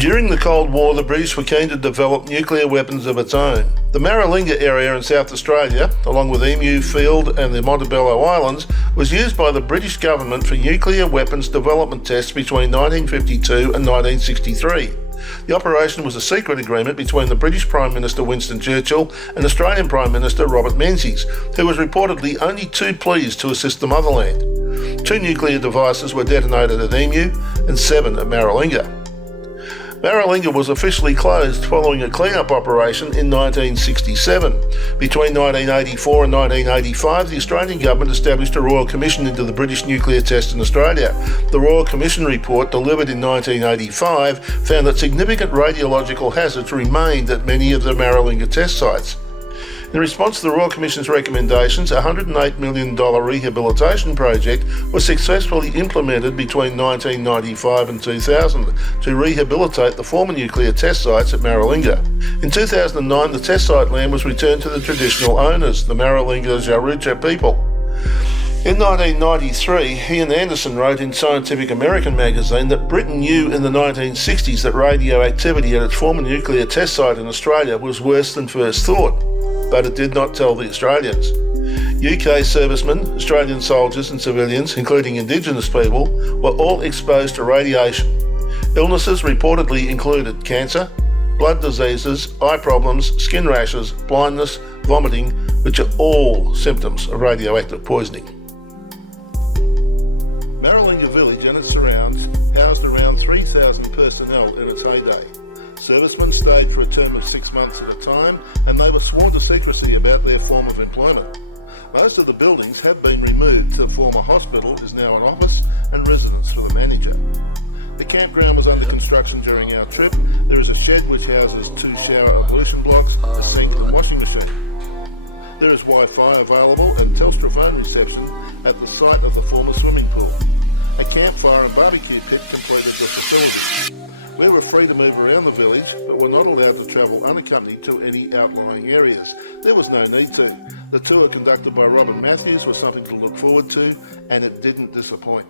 During the Cold War, the British were keen to develop nuclear weapons of its own. The Maralinga area in South Australia, along with Emu Field and the Montebello Islands, was used by the British government for nuclear weapons development tests between 1952 and 1963. The operation was a secret agreement between the British Prime Minister Winston Churchill and Australian Prime Minister Robert Menzies, who was reportedly only too pleased to assist the motherland. 2 nuclear devices were detonated at Emu and 7 at Maralinga. Maralinga was officially closed following a clean-up operation in 1967. Between 1984 and 1985, the Australian government established a Royal Commission into the British nuclear test in Australia. The Royal Commission report, delivered in 1985, found that significant radiological hazards remained at many of the Maralinga test sites. In response to the Royal Commission's recommendations, a $108 million rehabilitation project was successfully implemented between 1995 and 2000 to rehabilitate the former nuclear test sites at Maralinga. In 2009, the test site land was returned to the traditional owners, the Maralinga Jaruja people. In 1993, Ian Anderson wrote in Scientific American magazine that Britain knew in the 1960s that radioactivity at its former nuclear test site in Australia was worse than first thought, but it did not tell the Australians. UK servicemen, Australian soldiers and civilians, including Indigenous people, were all exposed to radiation. Illnesses reportedly included cancer, blood diseases, eye problems, skin rashes, blindness, vomiting, which are all symptoms of radioactive poisoning. Maralinga village and its surrounds housed around 3,000 personnel in its heyday. Servicemen stayed for a term of 6 months at a time, and they were sworn to secrecy about their form of employment. Most of the buildings have been removed. The former hospital is now an office and residence for the manager. The campground was under construction during our trip. There is a shed which houses 2 shower ablution blocks, a sink and washing machine. There is Wi-Fi available and Telstra phone reception at the site of the former swimming pool. A campfire and barbecue pit completed the facility. We were free to move around the village, but were not allowed to travel unaccompanied to any outlying areas. There was no need to. The tour conducted by Robin Matthews was something to look forward to, and it didn't disappoint.